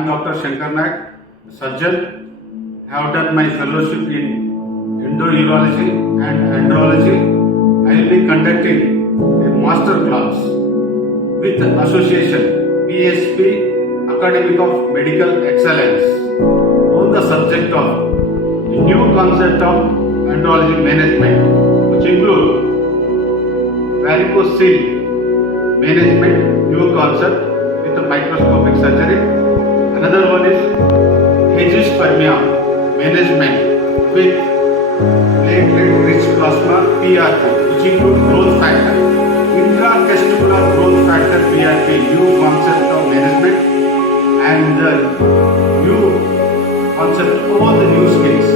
am Dr. Shankar Naik, surgeon. I have done my fellowship in Endourology and Andrology. I will be conducting a master class with association PSP Academic of Medical Excellence on the subject of the new concept of andrology management, which include varicocele management, new concept with a microscopic surgery. Another one is agiospermia management with platelet-rich plasma PRP, which include growth factor, intratesticular growth factor PRP, new concept of management, and the new concept, all the new skills